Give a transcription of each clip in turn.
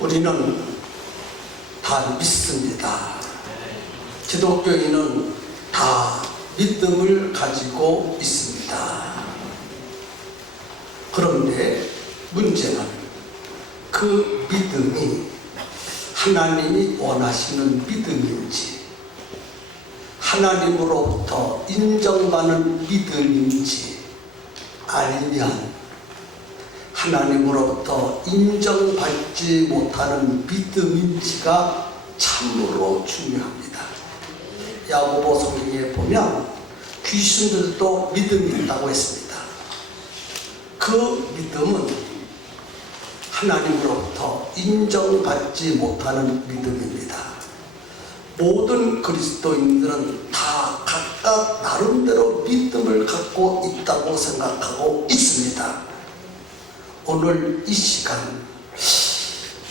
우리는 다 믿습니다. 기독교인은 다 믿음을 가지고 있습니다. 그런데 문제는 그 믿음이 하나님이 원하시는 믿음인지, 하나님으로부터 인정받는 믿음인지, 아니면 하나님으로부터 인정받지 못하는 믿음인지가 참으로 중요합니다. 야고보 성경에 보면 귀신들도 믿음이 있다고 했습니다. 그 믿음은 하나님으로부터 인정받지 못하는 믿음입니다. 모든 그리스도인들은 다 각각 나름대로 믿음을 갖고 있다고 생각하고 있습니다. 오늘 이 시간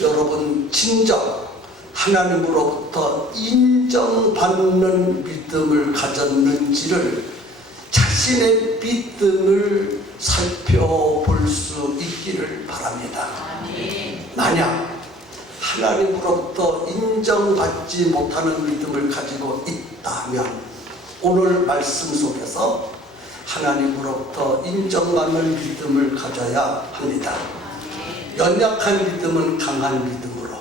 여러분 진정 하나님으로부터 인정받는 믿음을 가졌는지를, 자신의 믿음을 살펴볼 수 있기를 바랍니다. 만약 하나님으로부터 인정받지 못하는 믿음을 가지고 있다면 오늘 말씀 속에서 하나님으로부터 인정받는 믿음을 가져야 합니다. 연약한 믿음은 강한 믿음으로,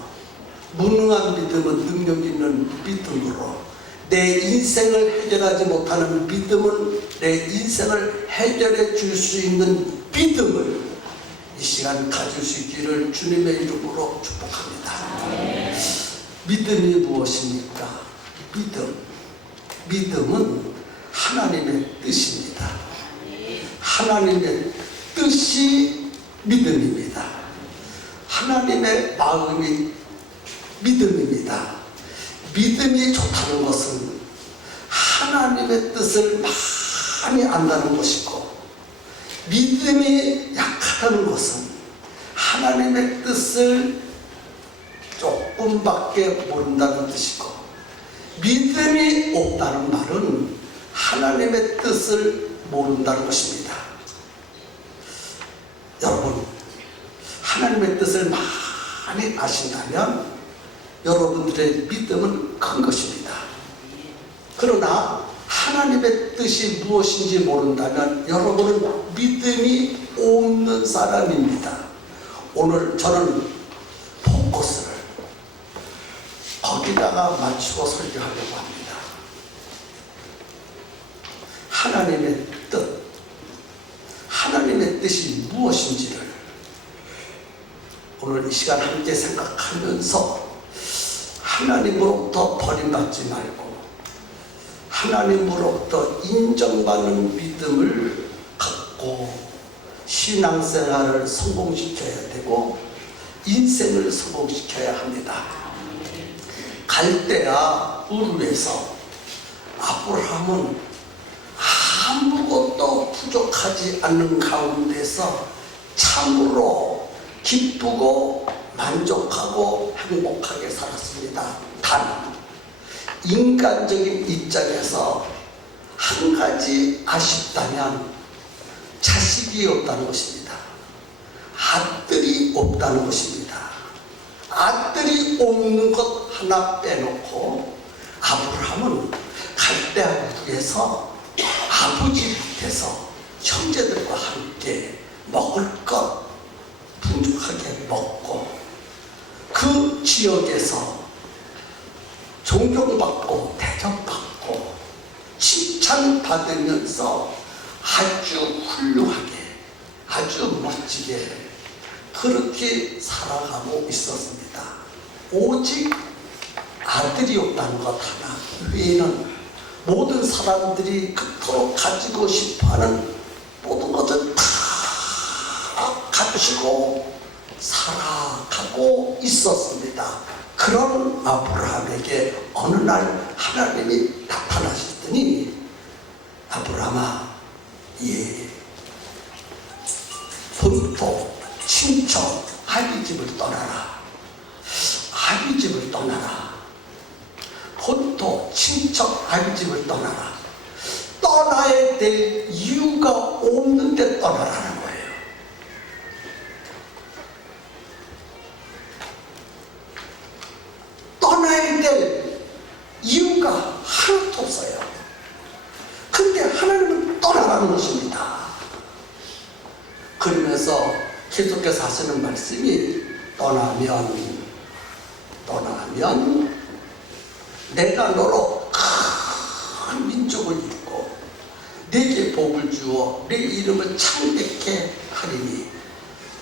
무능한 믿음은 능력 있는 믿음으로, 내 인생을 해결하지 못하는 믿음은 내 인생을 해결해 줄 수 있는 믿음을 이 시간 가질 수 있기를 주님의 이름으로 축복합니다. 믿음이 무엇입니까? 믿음은 하나님의 뜻입니다. 하나님의 뜻이 믿음입니다. 하나님의 마음이 믿음입니다. 믿음이 좋다는 것은 하나님의 뜻을 많이 안다는 것이고, 믿음이 약하다는 것은 하나님의 뜻을 조금밖에 모른다는 뜻이고, 믿음이 없다는 말은 하나님의 뜻을 모른다는 것입니다. 여러분, 하나님의 뜻을 많이 아신다면 여러분들의 믿음은 큰 것입니다. 그러나 하나님의 뜻이 무엇인지 모른다면 여러분은 믿음이 없는 사람입니다. 오늘 저는 포커스를 거기다가 맞추고 설교하려고 합니다. 하나님의 뜻, 하나님의 뜻이 무엇인지를 오늘 이 시간 함께 생각하면서 하나님으로부터 버림받지 말고 하나님으로부터 인정받는 믿음을 갖고 신앙생활을 성공시켜야 되고 인생을 성공시켜야 합니다. 갈대아 우르에서 아브라함은 아무것도 부족하지 않는 가운데서 참으로 기쁘고 만족하고 행복하게 살았습니다. 단 인간적인 입장에서 한 가지 아쉽다면 자식이 없다는 것입니다. 아들이 없다는 것입니다. 아들이 없는 것 하나 빼놓고 아브라함은 갈대아에서 아버지 밑에서 형제들과 함께 먹을 것 풍족하게 먹고 그 지역에서 존경받고 대접받고 칭찬받으면서 아주 훌륭하게, 아주 멋지게 그렇게 살아가고 있었습니다. 오직 아들이 없다는 것 하나 외에는 모든 사람들이 그토록 가지고 싶어하는 모든 것을 다 가지고 살아가고 있었습니다. 그런 아브라함에게 어느 날 하나님이 나타나시더니 아브라함아, 본토, 친척, 아비집을 떠나라. 아비집을 떠나라. 본토, 친척, 아비집을 떠나라. 떠나야 될 이유가 없는데 떠나라는 거예요. 계속해서 하시는 말씀이 떠나면 내가 너로 큰 민족을 이루고 네게 복을 주어 네 이름을 창백해 하리니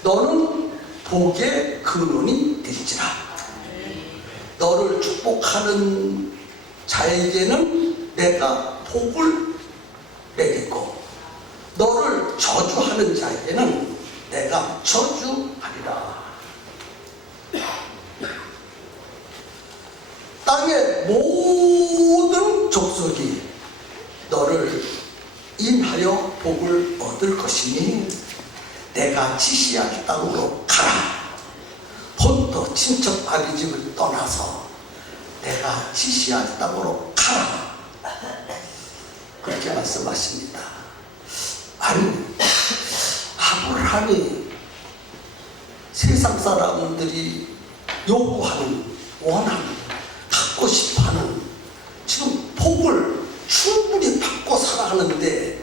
너는 복의 근원이 될지라. 너를 축복하는 자에게는 내가 복을 내리고 너를 저주하는 자에게는 내가 저주하리라. 땅의 모든 족속이 너를 인하여 복을 얻을 것이니 내가 지시할 땅으로 가라. 본토 친척 아비집을 떠나서 내가 지시할 땅으로 가라. 그렇게 말씀하십니다. 아니, 아브라함이 세상 사람들이 요구하는, 원하는, 갖고 싶어하는 지금 복을 충분히 받고 살아가는데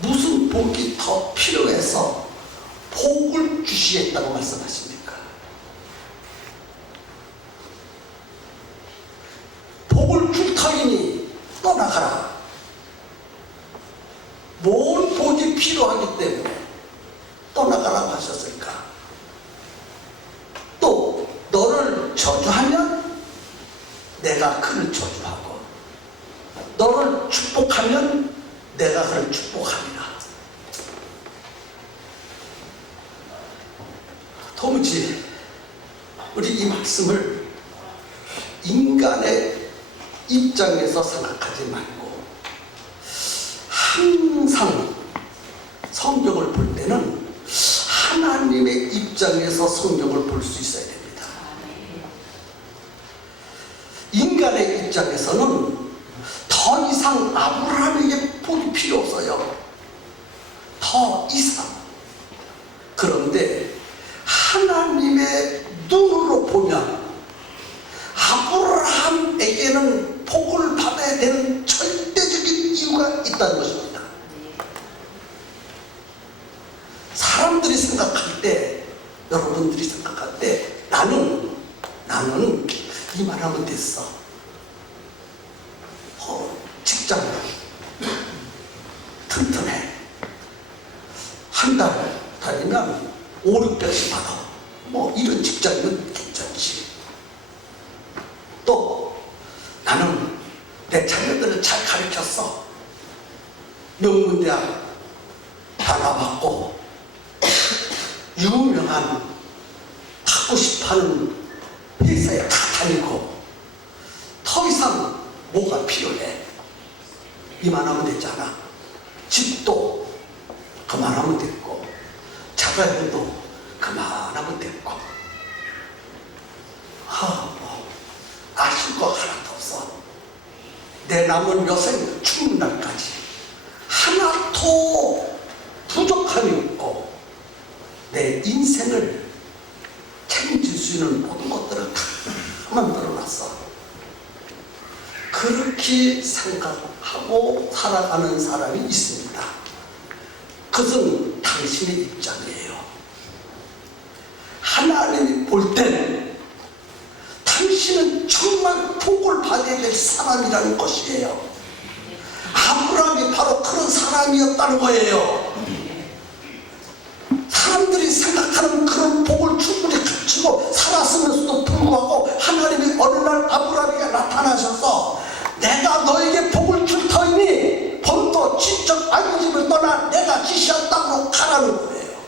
무슨 복이 더 필요해서 복을 주시했다고 말씀하십니까? 복을 줄 터이니 떠나가라. 뭔 복이 필요하기 때문에 떠나가라고 하셨을까? 또 너를 저주하면 내가 그를 저주하고 너를 축복하면 내가 그를 축복하리라. 도무지 우리 이 말씀을 인간의 입장에서 생각하지 말고 항상 성경을 볼 때는 하나님의 입장에서 성경을 볼 수 있어야 됩니다. 인간의 입장에서는 더 이상 아브라함에게 복이 필요 없어요. 더 이상. 그런데 하나님의 눈으로 보면 아브라함에게는 복을 받아야 되는 절대적인 이유가 있다는 것입니다. 사람들이 생각할 때, 여러분들이 생각할 때 나는 이만하면 됐어. 직장 튼튼해. 한 달 다니면 500~600씩 받아. 뭐 이런 직장이면 괜찮지. 또 나는 내 자녀들을 잘 가르쳤어. 명문대학 다 나왔고 유명한 하고 싶어하는 회사에 다 다니고 더 이상 뭐가 필요해? 이만하면 되잖아. 집도 그만하면 됐고 자가용도 그만하면 됐고 아실 거 하나도 없어. 내 남은 여생 죽는 날까지 하나도 부족함이 없고 내 인생을 책임질 수 있는 모든 것들을 다 만들어놨어. 그렇게 생각하고 살아가는 사람이 있습니다. 그것은 당신의 입장이에요. 하나님이 볼 때는 당신은 정말 복을 받아야 될 사람이라는 것이에요. 아브라함이 바로 그런 사람이었다는 거예요. 사람들이 생각하는 그런 복을 충분히 갖추고 살았으면서도 불구하고 하나님이 어느 날 아브라함에게 나타나셔서 내가 너에게 복을 줄 터이니 본토 친척 아비집을 떠나 내가 지시한 땅으로 가라는 거예요.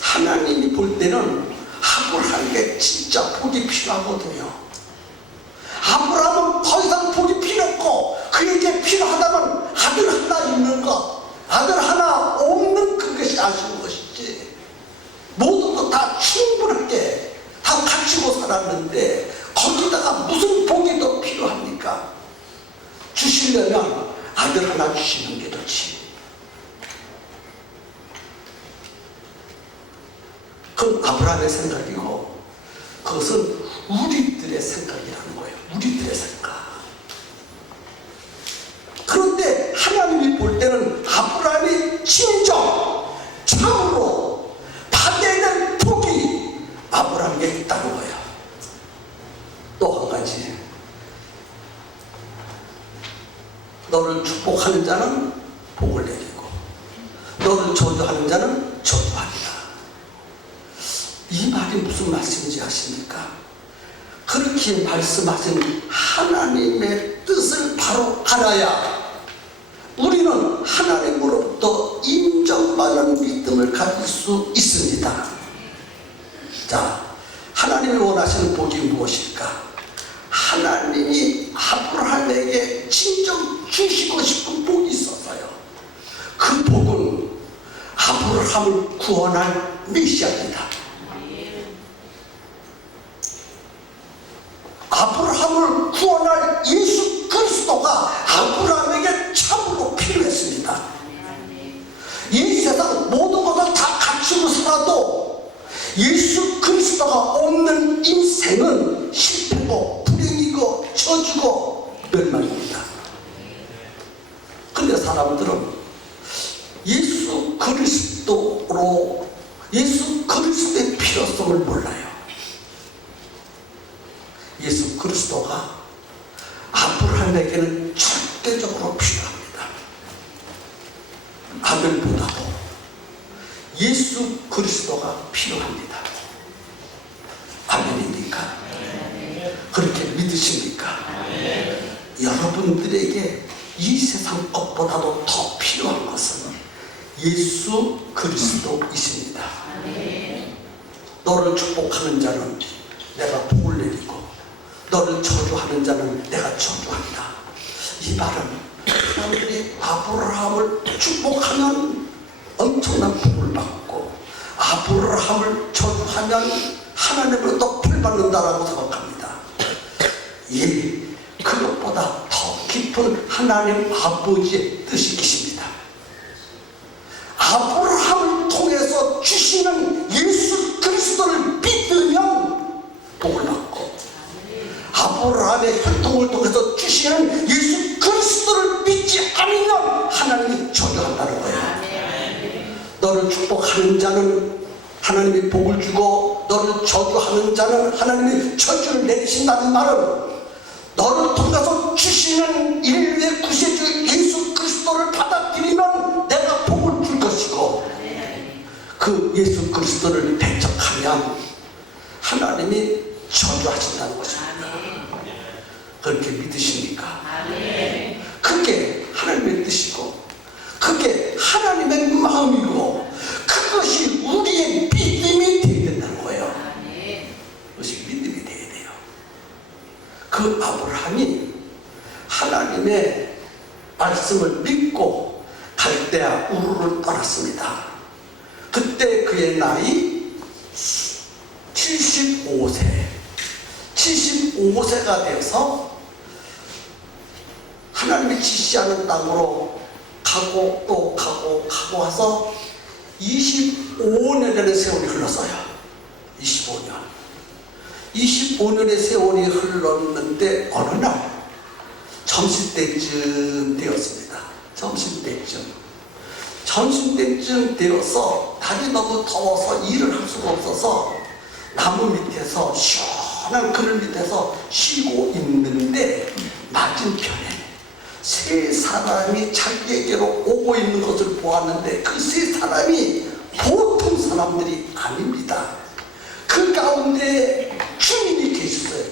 하나님이 볼 때는 아브라함에게 진짜 복이 필요하거든요. 아브라함은 더 이상 복이 필요 없고 그에게 필요하다면 아들 하나 있는 것, 아들 하나 없는 그것이 아쉬운 것이지 모든 것 다 충분하게 다 갖추고 살았는데 거기다가 무슨 복이 더 필요합니까? 주시려면 아들 하나 주시는 게 좋지. 그건 아브라함의 생각이고 그것은 우리들의 생각이라는 거예요. 우리들의 생각. 그런데 하나님이 볼 때는 아브라함이 진짜 너를 축복하는 자는 복을 내리고 너를 저주하는 자는 저주하리라. 이 말이 무슨 말씀인지 아십니까? 그렇게 말씀하신 하나님의 뜻을 바로 알아야 우리는 하나님으로부터 인정받는 믿음을 가질 수 있습니다. 자, 하나님이 원하시는 복이 무엇일까? 하나님이 아브라함에게 진정 주시고 싶은 복이 있었어요. 그 복은 아브라함을 구원할 메시아입니다. 아브라함을 구원할 예수 그리스도가 아브라함에게 참으로 필요했습니다. 이 세상 모든 것을 다 갖추고 살아도 예수 그리스도가 없는 인생은 실패고 불행이고 저주고 멸망입니다. 근데 사람들은 예수 그리스도의 필요성을 몰라요. 예수 그리스도가 아브라함에게는 절대적으로 필요합니다. 아들보다도 예수 그리스도가 필요합니다. 아멘입니까? 그렇게 믿으십니까? 여러분들에게 이 세상 것보다도 더 필요한 것은 예수 그리스도이십니다. 너를 축복하는 자는 내가 복을 내리고 너를 저주하는 자는 내가 저주한다. 이 말은 사람들이 아브라함을 축복하면 엄청난 복을 받고 아브라함을 저주하면 하나님으로부터 벌 받는다라고 생각합니다. 예, 그것보다 더 깊은 하나님 아버지의 뜻이 계십니다. 아브라함을 통해서 주시는 예수 그리스도를 믿으면 복을 받고 아브라함의 혈통을 통해서 주시는 예수 그리스도를 믿지 않으면 하나님이 저주한다는 거예요. 너를 축복하는 자는 하나님이 복을 주고 너를 저주하는 자는 하나님이 저주를 내리신다는 말은 너를 통해서 주시는 인류의 구세주 예수 그리스도를 받아들이면 내가 복을 줄 것이고 그 예수 그리스도를 배척하면 하나님이 저주하신다는 것입니다. 그렇게 믿으십니까? 그게 하나님의 뜻이고 그게 하나님의 마음이고 그것이 우리의 믿음이 되어야 된다는 거예요. 그것이 믿음이 되어야 돼요. 그 아브라함이 하나님의 말씀을 믿고 갈대아 우르를 떠났습니다. 그때 그의 나이 75세가 되어서 하나님이 지시하는 땅으로 가고 또 가고 와서 25년의 세월이 흘렀어요. 25년의 세월이 흘렀는데 어느 날 점심때쯤 되었습니다. 점심때쯤 되어서 날이 너무 더워서 일을 할 수가 없어서 나무 밑에서 시원한 그늘 밑에서 쉬고 있는데 맞은편에 세 사람이 자기에게로 오고 있는 것을 보았는데 그 세 사람이 보통 사람들이 아닙니다. 그 가운데 주님이 계셨어요.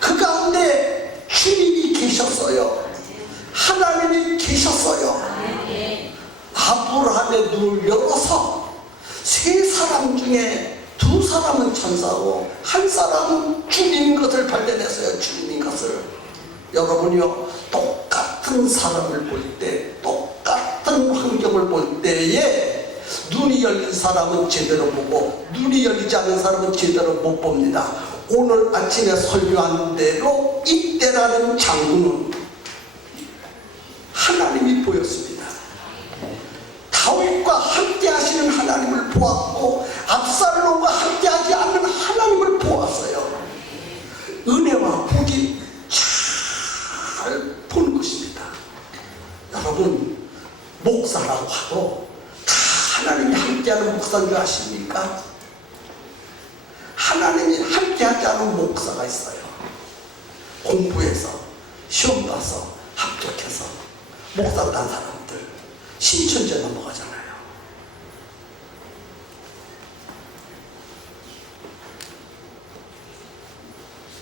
그 가운데 주님이 계셨어요. 하나님이 계셨어요. 아브라함의 눈을 열어서 세 사람 중에 두 사람은 천사고 한 사람은 주님인 것을 발견했어요. 주님인 것을. 여러분이요, 똑같은 사람을 볼 때, 똑같은 환경을 볼 때에 눈이 열린 사람은 제대로 보고 눈이 열리지 않는 사람은 제대로 못 봅니다. 오늘 아침에 설교한 대로 이때라는 장군은 하나님이 보였습니다. 다윗과 함께 하시는 하나님을 보았고 압살롬과 함께 하지 않는 하나님을 보았어요. 은혜와 복이 잘 보는 것입니다. 여러분, 목사라고 하고 다 하나님이 함께하는 목사인 줄 아십니까? 하나님이 함께하지 않은 목사가 있어요. 공부해서 시험 봐서 합격해서 목사 딴 사람들 신천지에 넘어가잖아요.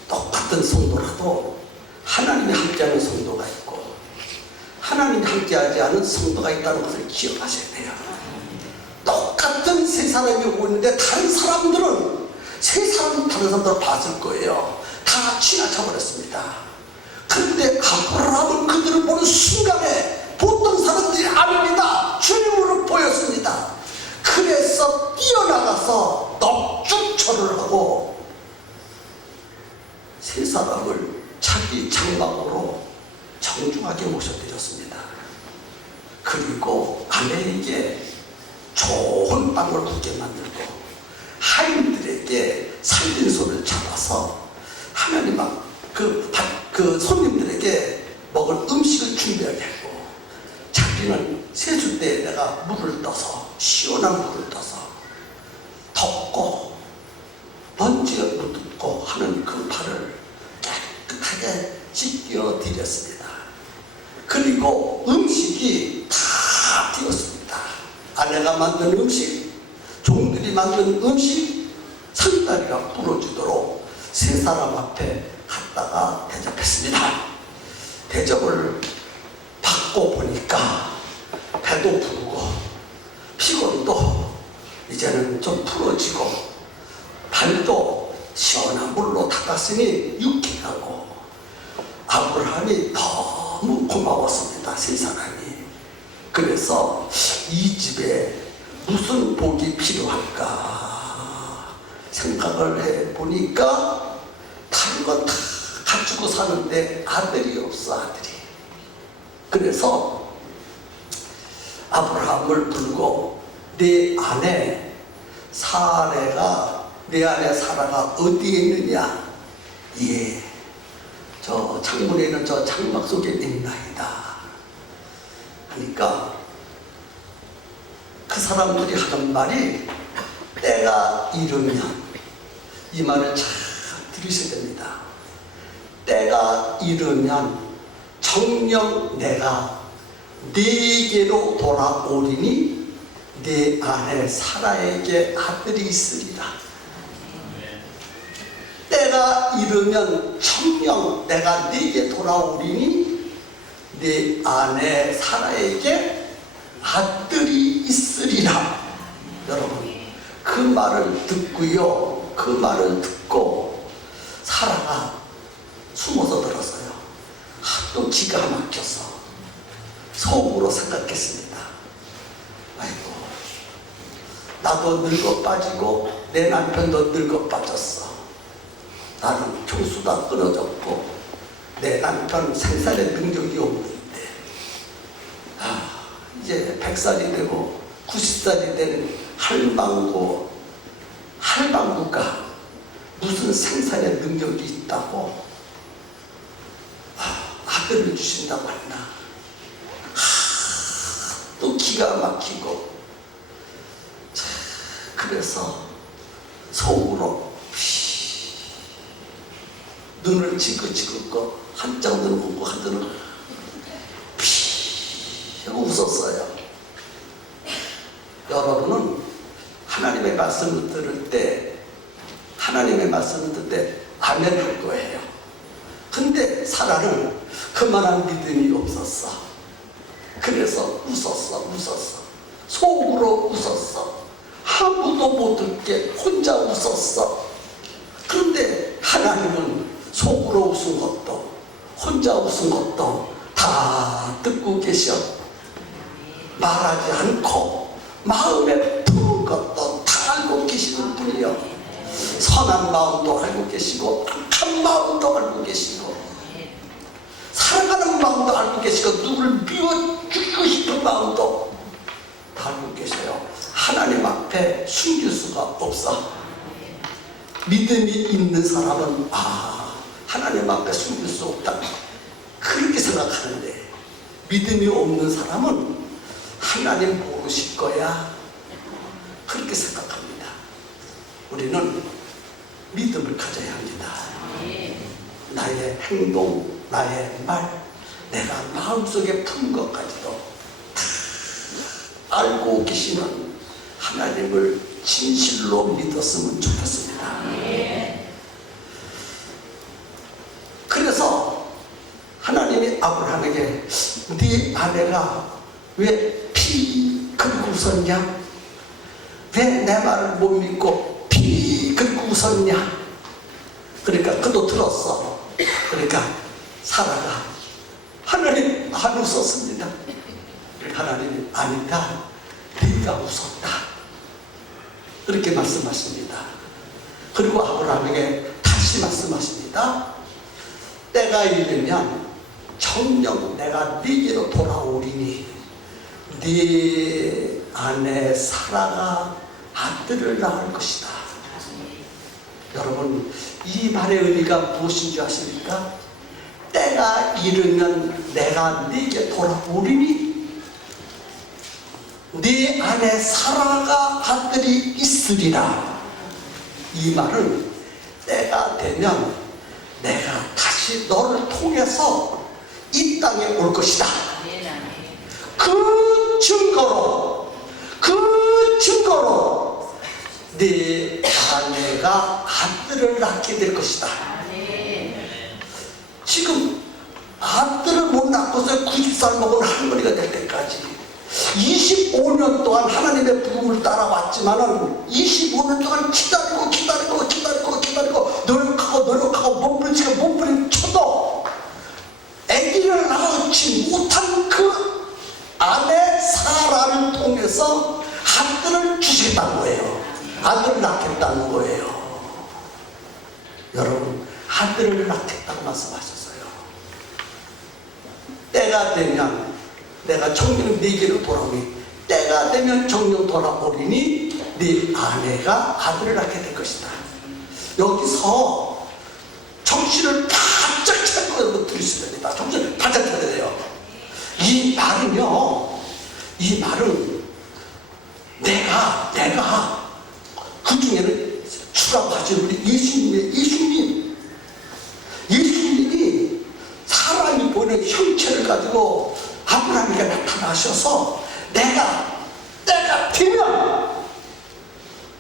똑같은 성도라도 하나님이 함께하는 성도가 있고 하나님이 함께하지 않은 성도가 있다는 것을 기억하셔야 돼요. 똑같은 세 사람이 오고 있는데 다른 사람들은 다른 사람들을 봤을 거예요. 다 지나쳐버렸습니다. 그런데 아브라함은 그들을 보는 순간에 보통 사람들이 아닙니다. 주님으로 보였습니다. 그래서 뛰어나가서 넉죽절을 하고 세 사람을 자기 장막으로 정중하게 모셔드렸습니다. 그리고 아내에게 좋은 빵을 굽게 만들고 하인들에게 살림소를 잡아서 하나님 그 손님들에게 먹을 음식을 준비하게 했고 자기는 세수 때에다가 물을 떠서 시원한 물을 떠서 덮고 먼지가 묻고 하는 그 발을 깨끗하게 씻겨 드렸습니다. 그리고 음식이 다 되었습니다. 아내가 만든 음식, 종들이 만든 음식 상다리가 부러지도록 세 사람 앞에 갖다가 대접했습니다. 대접을 받고 보니까 배도 부르고 피곤도 이제는 좀 풀어지고 발도 시원한 물로 닦았으니 유쾌하고 아브라함이 너무 고마웠습니다. 세 사람이. 그래서 이 집에 무슨 복이 필요할까 생각을 해보니까 다른 건 다 가지고 사는데 아들이 없어. 아들이. 그래서 아브라함을 부르고 내 아내 사라가 어디에 있느냐? 예, 저 창문에 있는 저 장막 속에 있나이다 하니까 그 사람들이 하는 말이 때가 이르면, 이 말을 잘 들으셔야 됩니다. 때가 이르면 정녕 내가 네게로 돌아오리니 네 아내 사라에게 아들이 있으리라. 때가 이르면 정녕 내가 네게 돌아오리니 네 아내 사라에게 아들이 있으리라. 여러분, 그 말을 듣고요, 그 말을 듣고 사라가 숨어서 들었어요. 또 기가 막혀서 속으로 생각했습니다. 아이고, 나도 늙어 빠지고 내 남편도 늙어 빠졌어. 나는 교수 다 끊어졌고 내 남편 생산의 능력이 없는데 이제 100살이 되고 90살이 된 할망구가 무슨 생산의 능력이 있다고 아들을 주신다고 했나. 또 기가 막히고. 그래서 속으로 눈을 지긋지긋고 한쪽 눈을 감고 한 눈을 하고 웃었어요. 여러분은 하나님의 말씀을 들을 때 아멘 할 거예요. 근데 사라는 그만한 믿음이 없었어. 그래서 웃었어. 속으로 웃었어. 아무도 못 듣게 혼자 웃었어. 그런데 하나님은 속으로 웃은 것도 혼자 웃은 것도 다 듣고 계셔. 말하지 않고 마음에 품은 것도 다 알고 계시는 분이요. 선한 마음도 알고 계시고 악한 마음도 알고 계시고 사랑하는 마음도 알고 계시고 누구를 미워 죽이고 싶은 마음도 다 알고 계세요. 하나님 앞에 숨길 수가 없어. 믿음이 있는 사람은 하나님 앞에 숨길 수 없다 그렇게 생각하는데, 믿음이 없는 사람은 하나님 모르실 거야 그렇게 생각합니다. 우리는 믿음을 가져야 합니다. 나의 행동, 나의 말, 내가 마음속에 푼 것까지도 다 알고 계시는 하나님을 진실로 믿었으면 좋겠습니다. 그래서 하나님이 아브라함에게 네 아내가 왜 피 긁고 웃었냐? 왜 내 말을 못 믿고 피 긁고 웃었냐? 그러니까 그도 들었어. 그러니까 사라가 하나님 안 웃었습니다. 하나님이 아니다, 네가 웃었다, 그렇게 말씀하십니다. 그리고 아브라함에게 다시 말씀하십니다. 때가 이르면 정녕 내가 네게로 돌아오리니 네 아내 사라가 아들을 낳을 것이다. 여러분, 이 말의 의미가 무엇인 줄 아십니까? 때가 이르면 내가 네게 돌아오리니 네 안에 사라가 아들이 있으리라. 이 말은 때가 되면 내가 다시 너를 통해서 이 땅에 올 것이다. 그 증거로 네 아내가 아들을 낳게 될 것이다. 지금 아들을 못 낳고서 90살 먹은 할머니가 될 때까지 25년 동안 하나님의 부름을 따라왔지만은 25년 동안 기다리고 노력하고 몸부림쳐도 아기를 낳지 못한 그 아내 사라를 통해서 아들을 주시겠다는 거예요. 아들을 낳겠다는 거예요. 여러분, 아들을 낳겠다고 말씀하셨어요. 때가 되면 내가 정령 네게로 돌아오니 때가 되면 정령 돌아오리니 네 아내가 아들을 낳게 될 것이다. 여기서 정신을 바짝 차고 들으셔야 됩니다. 정신을 바짝 차야 돼요. 이 말은 내가 그 중에는 추가하신 우리 예수님이 사람이 보는 형체를 가지고 아브라함에게 나타나셔서 때가 되면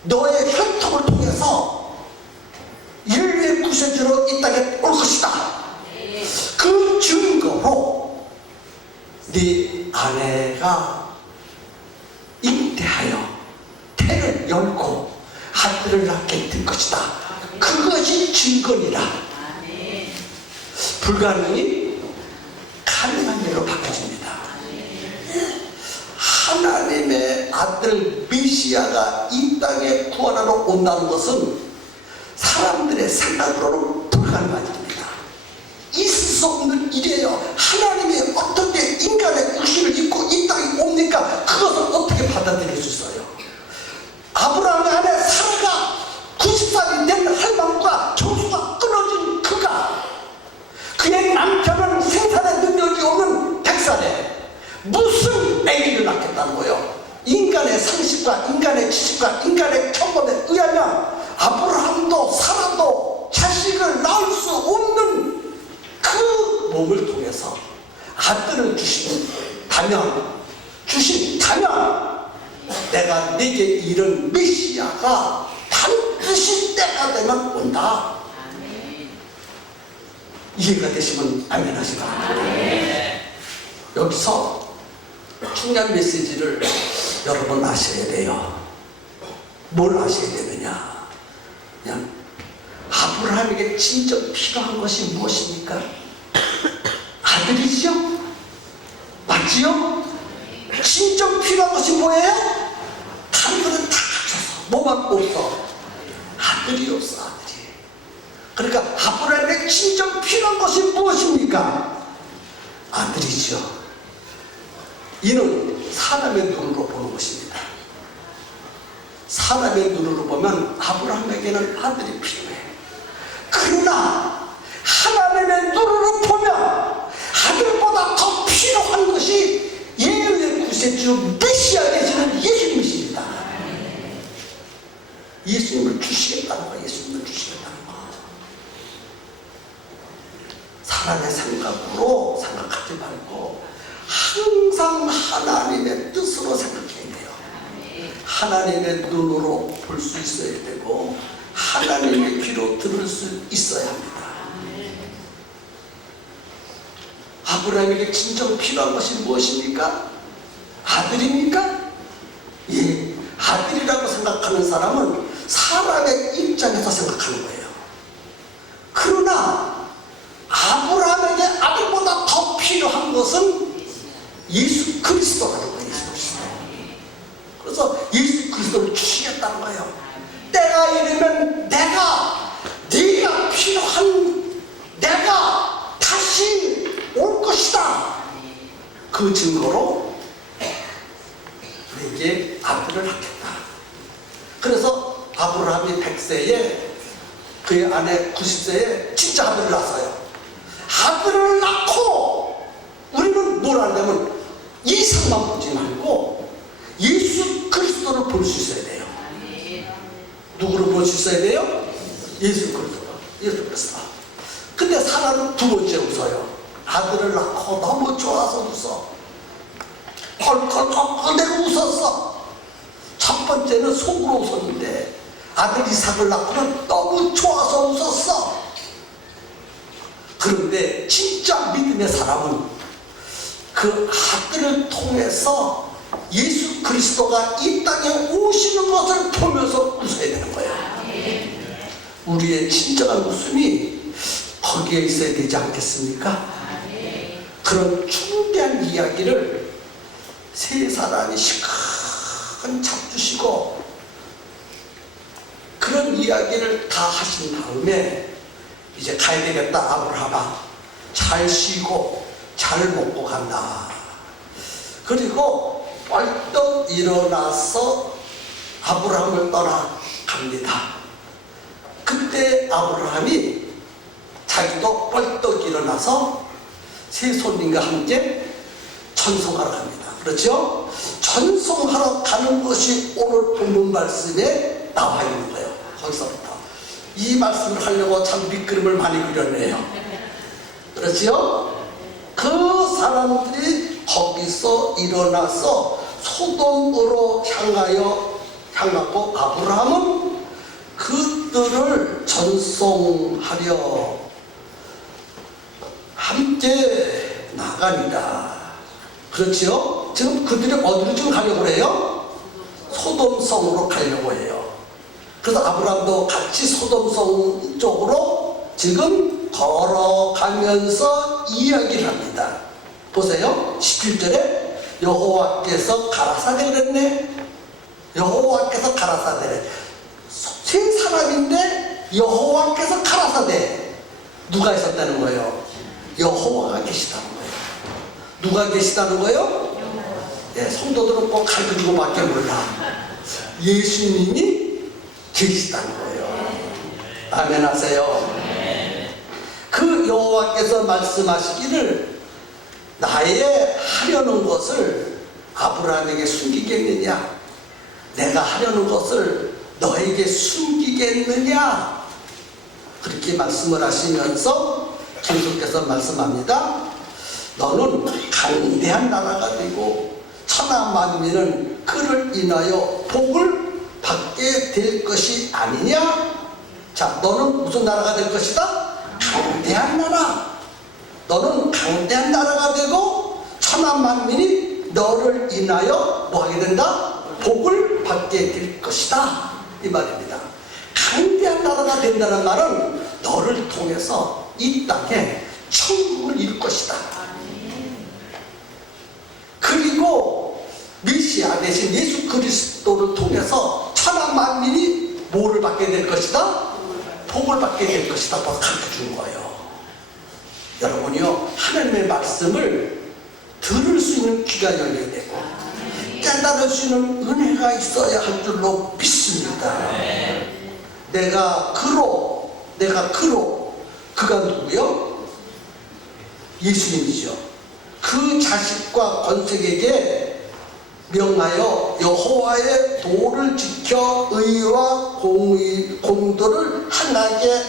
너의 혈통을 통해서 인류의 구세주로 이 땅에 올 것이다. 그 증거로 네 아내가 잉태하여 태를 열고 아들을 낳게 될 것이다. 그것이 증거니라. 불가능이 가능한 일로 바꿔집니다. 하나님의 아들 메시아가 이 땅에 구원하러 온다는 것은 사람들의 생각으로는 불가능한 일입니다. 있을 수 없는 일이에요. 하나님이 어떻게 인간의 육신을 입고 이 땅에 옵니까? 그것을 어떻게 받아들일 수 있어요? 아브라함의 아내 사라가 90살이 된 할망과 정수가 끊어진 그의 남편은 생산의 능력이 없는 100살에 무슨 아기를 낳겠다는 거예요? 인간의 상식과 인간의 지식과 인간의 경험에 의하면 아브라함도 사라도 자식을 낳을 수 없는 그 몸을 통해서 아들을 주신다면 내가 네게 이른 메시아가 반드시 때가 되면 온다. 이해가 되시면 아멘 하시기 바랍니다. 여기서 중요한 메시지를 여러분 아셔야 돼요. 뭘 아셔야 되느냐? 그냥 아브라함에게 진짜 필요한 것이 무엇입니까? 아들이죠? 맞지요? 진짜 필요한 것이 뭐예요? 다른 것은 다 갖춰서 뭐만 없어. 아들이 없어, 아들이. 그러니까 아브라함에게 진짜 필요한 것이 무엇입니까? 아들이죠. 이는 사람의 눈으로 보는 것입니다. 사람의 눈으로 보면 아브라함에게는 아들이 필요해. 그러나 하나님의 눈으로 보면 아들보다 더 필요한 것이 인류의 구세주 메시아 되시는 예수님이십니다. 예수님을 주시겠다는 거, 예수님을 주시겠다는 거. 사람의 생각으로 생각하지 하나님의 뜻으로 생각해야 돼요. 하나님의 눈으로 볼 수 있어야 되고 하나님의 귀로 들을 수 있어야 합니다. 아브라함에게 진정 필요한 것이 무엇입니까? 아들입니까? 예, 아들이라고 생각하는 사람은 사람의 입장에서 생각하는 거예요. 그러나 아브라함에게 아들보다 더 필요한 것은 예수 그리스도라는 거예요. 예수 그리스도. 그래서 예수 그리스도를 주시겠다는 거예요. 때가 이르면 네가 필요한 내가 다시 올 것이다. 그 증거로 내게 아들을 낳겠다. 그래서 아브라함이 100세에 그의 아내 90세에 진짜 아들을 낳았어요. 아들을 낳고 우리는 뭘 하냐면 이상만 보지 말고 예수 그리스도를 볼 수 있어야 돼요. 누구를 볼 수 있어야 돼요? 예수 그리스도. 예수 그리스도. 근데 사람은 두 번째 웃어요. 아들을 낳고 너무 좋아서 웃어. 헐헐헐 웃었어. 첫 번째는 속으로 웃었는데 아들 이삭을 낳고는 너무 좋아서 웃었어. 그런데 진짜 믿음의 사람은 그 아들을 통해서 예수 그리스도가 이 땅에 오시는 것을 보면서 웃어야 되는 거예요. 우리의 진정한 웃음이 거기에 있어야 되지 않겠습니까? 그런 충분한 이야기를 세 사람이 시큰 잡주시고 그런 이야기를 다 하신 다음에 이제 가야 되겠다. 아브라함아, 잘 쉬고 잘 먹고 간다. 그리고 벌떡 일어나서 아브라함을 떠나갑니다. 그때 아브라함이 자기도 벌떡 일어나서 세 손님과 함께 전송하러 갑니다. 그렇죠? 전송하러 가는 것이 오늘 본문 말씀에 나와 있는 거예요. 거기서부터 이 말씀을 하려고 참 밑그림을 많이 그렸네요. 그렇죠? 그 사람들이 거기서 일어나서 소돔으로 향하고 아브라함은 그들을 전송하려 함께 나가니라. 그렇죠? 지금 그들이 어디로 지금 가려고 해요? 소돔성으로 가려고 해요. 그래서 아브라함도 같이 소돔성 쪽으로 지금 걸어가면서 이야기를 합니다. 보세요. 17절에 여호와께서 가라사대 그랬네. 여호와께서 가라사대래. 세 사람인데 여호와께서 가라사대. 누가 있었다는 거예요? 여호와가 계시다는 거예요. 누가 계시다는 거예요? 네, 성도들은 꼭 가르치고 밖에 몰라. 예수님이 계시다는 거예요. 아멘 하세요. 그 여호와께서 말씀하시기를 나의 하려는 것을 아브라함에게 숨기겠느냐? 내가 하려는 것을 너에게 숨기겠느냐? 그렇게 말씀을 하시면서 계속해서 말씀합니다. 너는 강대한 나라가 되고 천하 만민은 그를 인하여 복을 받게 될 것이 아니냐? 자, 너는 무슨 나라가 될 것이다? 강대한 나라. 너는 강대한 나라가 되고 천하 만민이 너를 인하여 뭐 하게 된다? 복을 받게 될 것이다. 이 말입니다. 강대한 나라가 된다는 말은 너를 통해서 이 땅에 천국을 이룰 것이다. 그리고 메시아 대신 예수 그리스도를 통해서 천하 만민이 뭐를 받게 될 것이다? 복을 받게 될 것이다. 가르쳐 준 거예요. 여러분이요, 하나님의 말씀을 들을 수 있는 귀가 열려야 되고 깨달을 수 있는 은혜가 있어야 할 줄로 믿습니다. 내가 그로 그가 누구요? 예수님이죠. 그 자식과 권색에게 명하여 여호와의 도를 지켜 의와 공도를 행하게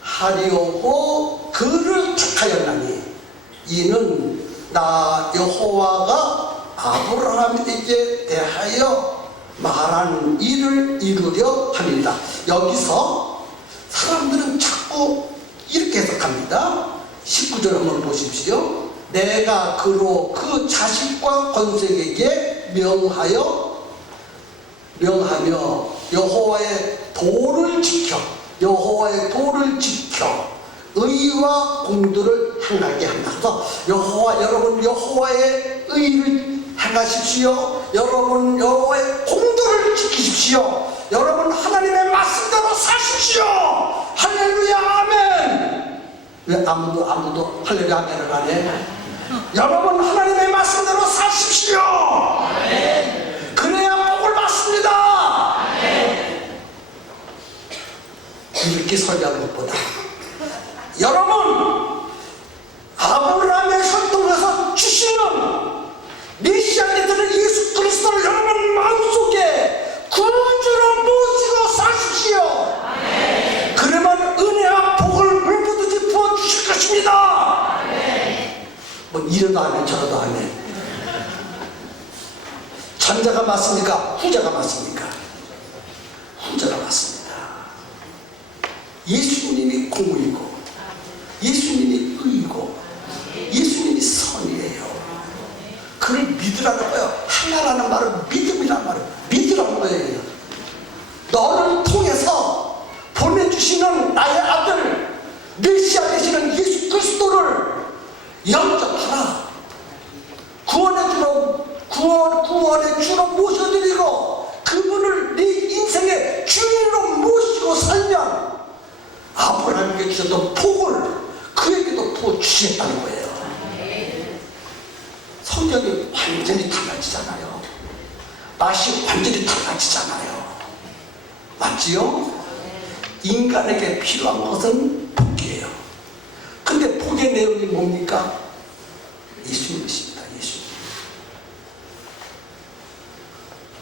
하려고 그를 택하였나니 이는 나 여호와가 아브라함에게 대하여 말한 일을 이루려 합니다. 여기서 사람들은 자꾸 이렇게 해석합니다. 19절 한번 보십시오. 내가 그로 그 자식과 건색에게 명하며 여호와의 도를 지켜 의와 공도를 행하게 한다. 그래서 여러분 여호와의 의를 행하십시오. 여러분 여호와의 공도를 지키십시오. 여러분 하나님의 말씀대로 사십시오. 할렐루야 아멘. 왜 아무도 할렐루야 아멘을 안 해? 여러분 하나님의 말씀대로 사십시오. 아멘. 그래야 복을 받습니다. 아멘. 이렇게 설교하는 것보다 여러분 아브라함의 설득에서 주시는 메시아가 되는 예수 그리스도를 여러분 마음속에 구주로 모시고 사십시오. 아멘. 그러면 은혜와 복을 물부듯이 부어주실 것입니다. 아멘. 뭐 이래도 안 해 저래도 안 해. 전자가 맞습니까? 후자가 맞습니까? 후자가 맞습니다. 예수님이 공의고 예수님이 의고 예수님이 선이에요. 그를 믿으라는 거예요. 하나라는 말은 믿음이라는 말은 믿으라는 거예요. 너를 통해서 보내주시는 나의 아들 메시아 되시는 예수 그리스도를 영접하라. 구원의 주로 모셔드리고 그분을 네 인생의 주인으로 모시고 살면 아브라함에게 주셨던 복을 그에게도 부어주시겠다는 거예요. 성경이 완전히 달라지잖아요. 맛이 완전히 달라지잖아요. 맞지요? 인간에게 필요한 것은 복이에요. 근데 복의 내용이 뭡니까? 예수님이십니다. 예수님.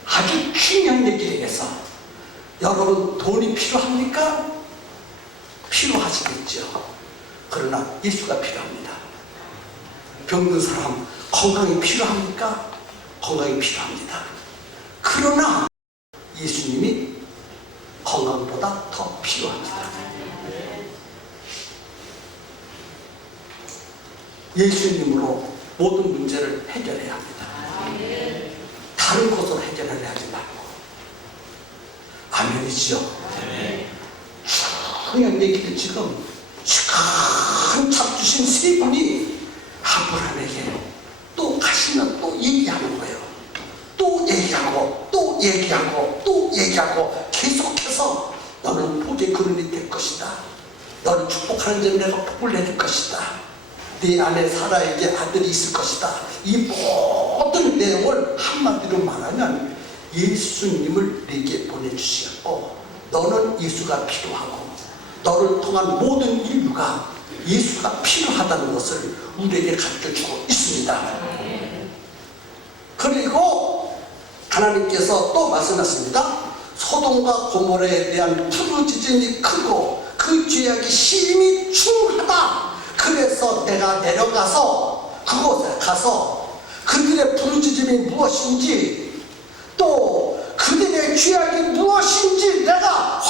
아주 중요한 얘기를 해서 여러분 돈이 필요합니까? 필요하시겠죠. 그러나 예수가 필요합니다. 병든 사람 건강이 필요합니까? 건강이 필요합니다. 그러나 예수님이 건강보다 더 필요합니다. 예수님으로 모든 문제를 해결해야 합니다. 다른 곳으로 해결하려 하지 말고. 아멘이지요? 중요한 얘기를 지금 한참 주신 세 분이 아브라함에게 또 가시면 또 얘기하는 거예요. 또 얘기하고 또 얘기하고 또 얘기하고 계속해서 너는 복의 그릇이 될 것이다. 너를 축복하는 점 내가 복을 내줄 것이다. 네 안에 사라에게 아들이 있을 것이다. 이 모든 내용을 한마디로 말하면 예수님을 내게 보내주시고 너는 예수가 필요하고 너를 통한 모든 인류가 예수가 필요하다는 것을 우리에게 가르쳐주고 있습니다. 그리고 하나님께서 또 말씀하십니다. 소돔과 고모라에 대한 부르짖음이 크고 그 죄악이 심히 중하다. 그래서 내가 내려가서 그곳에 가서 그들의 부르짖음이 무엇인지 또 그들의 죄악이 무엇인지 내가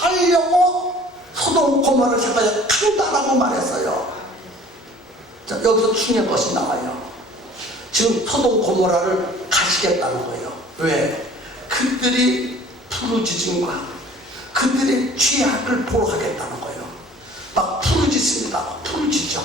확인하려고 소돔 고모라를 향하여 간다라고 말했어요. 자, 여기서 중요한 것이 나와요. 지금 소돔 고모라를 가시겠다는 거예요. 왜? 그들이 부르짖음과 그들의 죄악을 보러 가겠다는 거예요. 막 부르짖습니다. 막 부르짖죠.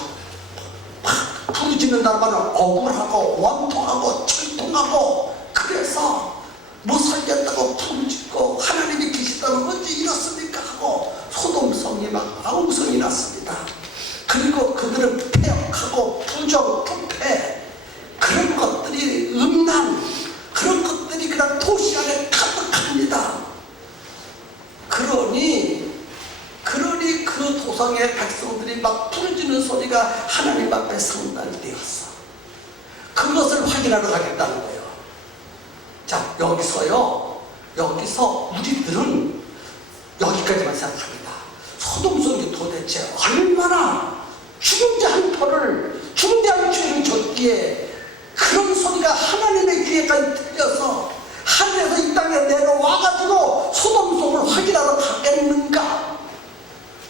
막 부르짖는다는 말은 억울하고 원통하고 철통하고 그래서 못 살겠다고 부르짖고 하나님이 계시다면 언제 이렇습니까 하고 소돔성이 막 아웅성이 났습니다. 그리고 그들은 폐역하고 부정, 부패 그런 것들이 음란 그런 것들이 그냥 도시 안에 가득합니다. 그러니 그 도성의 백성들이 막 부르짖는 소리가 하나님 앞에 성단이 되었어. 그것을 확인하러 가겠다는 거예요. 자, 여기서 우리들은 여기까지만 생각합니다. 소돔성이 도대체 얼마나 중대한 죄를 졌기에 그 그런 소리가 하나님의 귀에까지 들려서 하늘에서 이 땅에 내려와가지고 소돔성을 확인하러 가겠는가?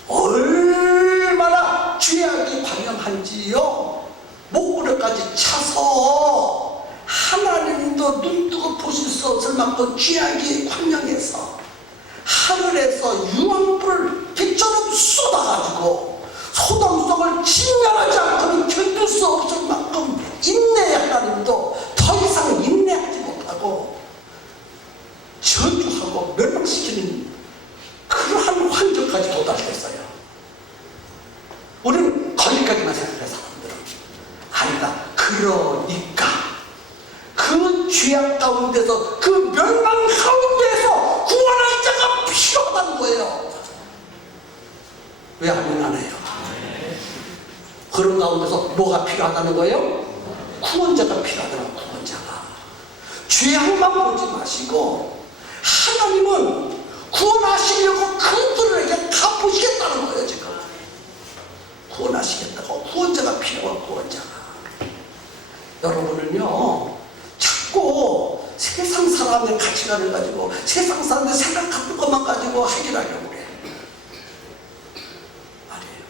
얼마나 죄악이 관영한지요. 목구멍까지 차서 하나님도 눈뜨고 보실 수 없을 만큼 죄악이 관영해서 하늘에서 유황불을 빛처럼 쏟아가지고 소돔성을 진멸하지 않고는 견딜 수 없을 만큼 인내의 하나님도 더 이상 인내하지 못하고 저주하고 멸망시키는 그러한 환경까지 도달했어요. 우리는 거기까지만 생각해. 사람들은 아니다. 그러니까 그 죄악 가운데서 그 멸망 가운데서 구원할 자가 필요하다는 거예요. 왜 아멘 안 해요? 그런 가운데서 뭐가 필요하다는 거예요? 구원자가 필요하다는 거예요. 구원자가. 죄악만 보지 마시고 하나님은 구원하시려고 그들에게 갚으시겠다는 거예요. 지금 구원하시겠다고. 구원자가 필요한 구원자가. 여러분은요 자꾸 세상 사람의 가치관을 가지고 세상 사람들 생각 같은 것만 가지고 해결하려고 그래. 아니에요.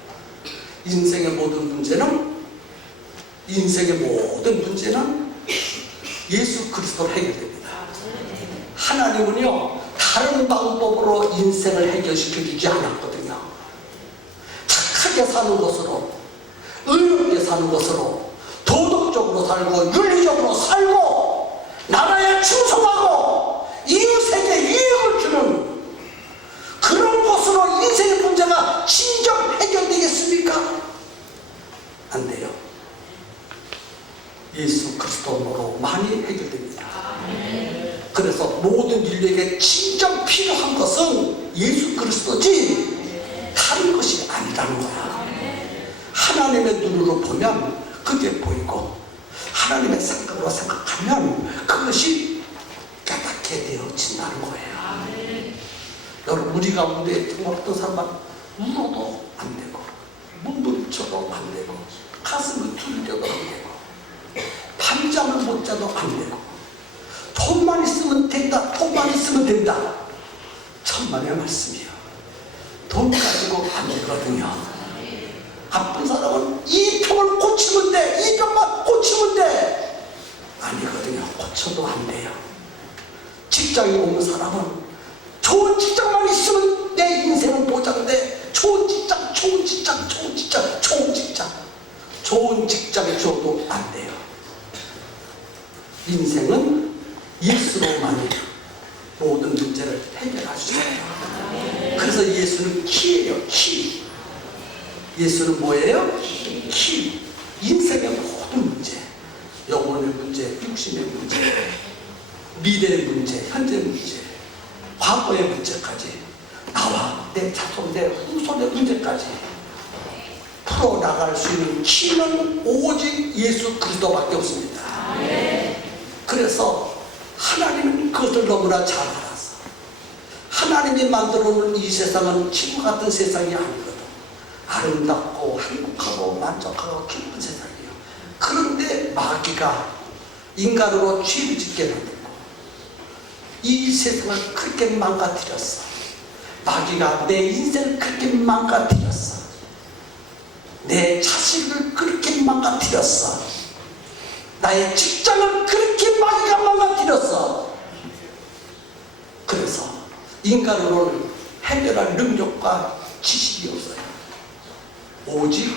인생의 모든 문제는 예수 그리스도로 해결됩니다. 하나님은요 다른 방법으로 인생을 해결시켜 주지 않았거든요. 착하게 사는 것으로, 의롭게 사는 것으로, 도덕적으로 살고 윤리적으로 살고 나라에 충성하고 이웃에게 이익을 주는 그런 것으로 인생의 문제가 진정 해결되겠습니까? 안 돼요. 예수 그리스도로 많이 해결됩니다. 그래서 모든 인류에게 진정 필요한 것은 예수 그리스도지 다른 것이 아니라는 거야. 하나님의 눈으로 보면 그게 보이고 하나님의 생각으로 생각하면 그것이 깨닫게 되어진다는 거예요. 여러분 우리 가운데 어떤 사람은 울어도 안 되고 몸부림쳐도 안 되고 가슴을 두들겨도 안 되고 밤잠을 못 자도 안 되고 돈만 있으면 된다. 돈만 있으면 된다. 천만의 말씀이요. 돈 가지고 안 되거든요. 아픈 사람은 이 병을 고치면 돼. 이 병만 고치면 돼. 아니거든요. 고쳐도 안 돼요. 직장에 오는 사람은 좋은 직장만 있으면 내 인생은 보장돼. 좋은 직장, 좋은 직장, 좋은 직장, 좋은 직장. 좋은 직장에 줘도 안 돼요. 인생은 예수로만이 모든 문제를 해결할 수 있어요. 그래서 예수는 키예요. 키. 예수는 뭐예요? 키. 인생의 모든 문제, 영혼의 문제, 육신의 문제, 미래의 문제, 현재 문제, 과거의 문제까지 나와 내 자손, 내 후손의 문제까지 풀어나갈 수 있는 키는 오직 예수 그리스도밖에 없습니다. 그래서 하나님은 그것을 너무나 잘 알았어. 하나님이 만들어 놓은 이 세상은 지구 같은 세상이 아니거든. 아름답고 행복하고 만족하고 기쁜 세상이에요. 그런데 마귀가 인간으로 죄를 짓게 만들고 이 세상을 그렇게 망가뜨렸어. 마귀가 내 인생을 그렇게 망가뜨렸어. 내 자식을 그렇게 망가뜨렸어. 나의 직장을 그렇게 마귀가 망가뜨렸어. 그래서 인간으로는 해결할 능력과 지식이 없어요. 오직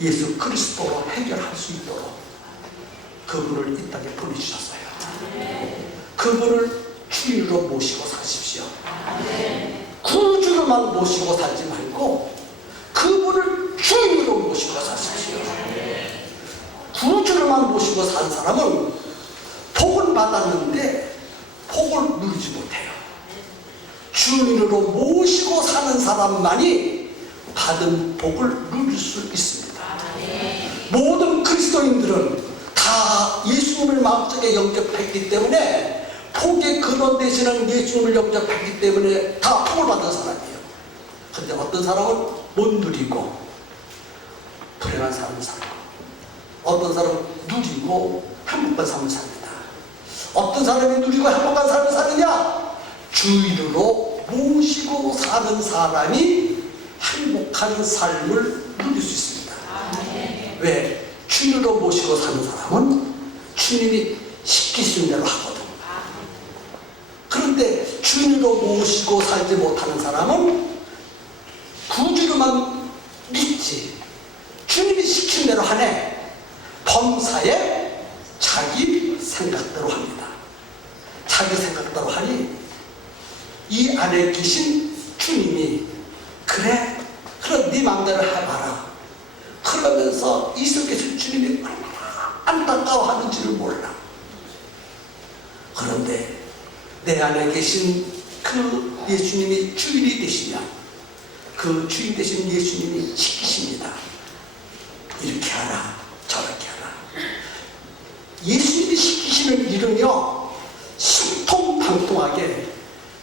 예수 그리스도로 해결할 수 있도록 그분을 이 땅에 보내주셨어요. 그분을 주인으로 모시고 사십시오. 구주로만 모시고 살지 말고 그분을 주인으로 모시고 사십시오. 구주로만 모시고 산 사람은 복을 받았는데 복을 누리지 못해요. 주인으로 모시고 사는 사람만이 받은 복을 누릴 수 있습니다. 모든 그리스도인들은 다 예수님을 마음속에 영접했기 때문에 복의 근원 되시는 예수님을 영접했기 때문에 다 복을 받은 사람이에요. 그런데 어떤 사람은 못 누리고 불행한 삶을 살고, 어떤 사람은 누리고 행복한 삶을 삽니다. 어떤 사람이 누리고 행복한 삶을 사느냐? 주인으로 모시고 사는 사람이 행복한 삶을 누릴 수 있습니다. 왜? 주인으로 모시고 사는 사람은 주님이 시키신 대로 하거든. 그런데 주인으로 모시고 살지 못하는 사람은 구주로만 믿지, 주님이 시킨 대로 하네. 범사에 자기 생각대로 합니다. 자기 생각대로 하니 이 안에 계신 주님이 그래, 그럼 네 마음대로 해봐라 그러면서 이 속에 계신 주님이 얼마나 안타까워하는지를 몰라. 그런데 내 안에 계신 그 예수님이 주인이 되시면 그 주인 되신 예수님이 시키십니다. 이렇게 하라, 저렇게 하라. 예수님이 시키시는 일은요, 신통방통하게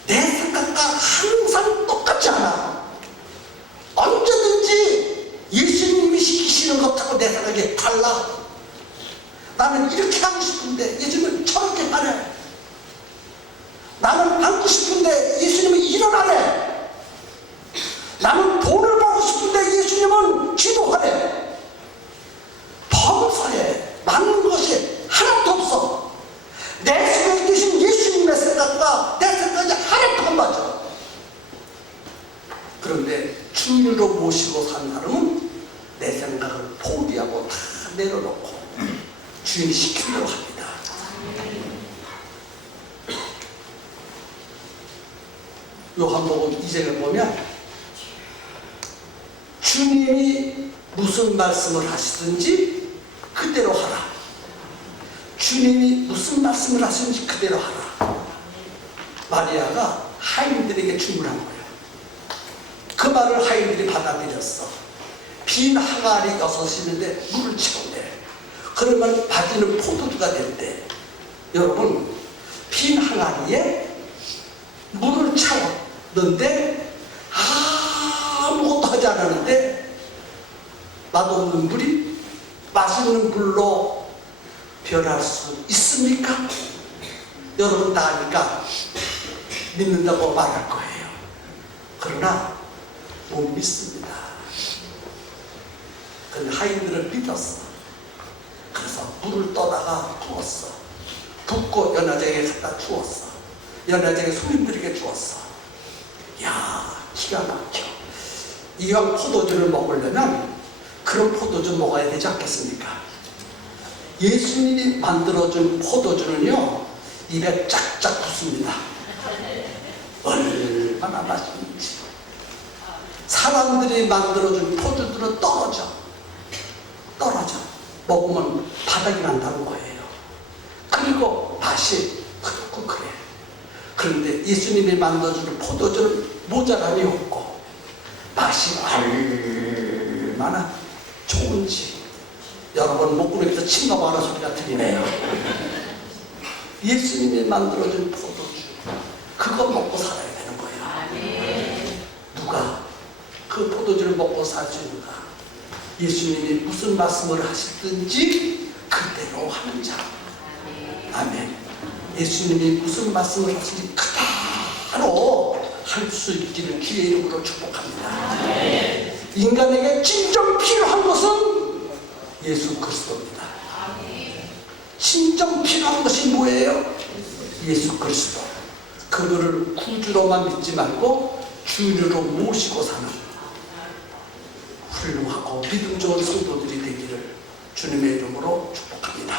내 생각과 항상 똑같지 않아. 언제든지 예수님이 시키시는 것하고 내 생각이 달라. 나는 이렇게 하고 싶은데 예수님은 저렇게 하네. 나는 앉고 싶은데 예수님은 일어나네. 나는 돈을 벌고 싶은데 예수님은 기도하네. 범사에 맞는 것이 하나도 없어. 내 속에 계신 예수님의 생각과 내 생각이 하나도 안 맞아. 그런데 주인으로 모시고 산 사람은 내 생각을 포기하고 다 내려놓고 주인이 시킨 대로 합니다. 요한복음 2장에 보면 주님이 무슨 말씀을 하시든지 그대로 하라. 주님이 무슨 말씀을 하시든지 그대로 하라. 마리아가 하인들에게 주문한 거예요. 그 말을 하인들이 받아들였어. 빈 항아리 6이는데 물을 채운대. 그러면 바지는 포도주가 된대. 여러분, 빈 항아리에 물을 채웠는데 아무것도 하지 않았는데 맛없는 물이 맛있는 물로 변할 수 있습니까? 여러분 다 아니까 믿는다고 말할 거예요. 그러나 못 믿습니다. 근데 하인들은 믿었어. 그래서 물을 떠다가 부었어. 붓고 연화장에 갖다 주었어. 연화장에 손님들에게 주었어. 야, 기가 막혀. 이왕 포도주를 먹으려면 그런 포도주 먹어야 되지 않겠습니까? 예수님이 만들어준 포도주는요, 입에 쫙쫙 붙습니다. 얼마나 맛있는지. 사람들이 만들어준 포도주는 떨어져. 먹으면 바닥이 난다는 거예요. 그리고 맛이 그렇고 그래. 그런데 예수님이 만들어주는 포도주는 모자람이 없고 맛이 얼마나 좋은지. 여러분 목구멍에서 침 넘어가는 소리가 들리네요. 예수님이 만들어준 포도주, 그거 먹고 살아야 되는 거예요. 누가 그 포도주를 먹고 살 수 있는가? 예수님이 무슨 말씀을 하시든지 그대로 하는 자. 아멘. 예수님이 무슨 말씀을 하시든지 그대로 할 수 있기를 주의 이름으로 축복합니다. 인간에게 진정 필요한 것은 예수 그리스도입니다. 진정 필요한 것이 뭐예요? 예수 그리스도. 그거를 구주로만 믿지 말고 주인으로 모시고 사는 훌륭하고 믿음 좋은 성도들이 되기를 주님의 이름으로 축복합니다.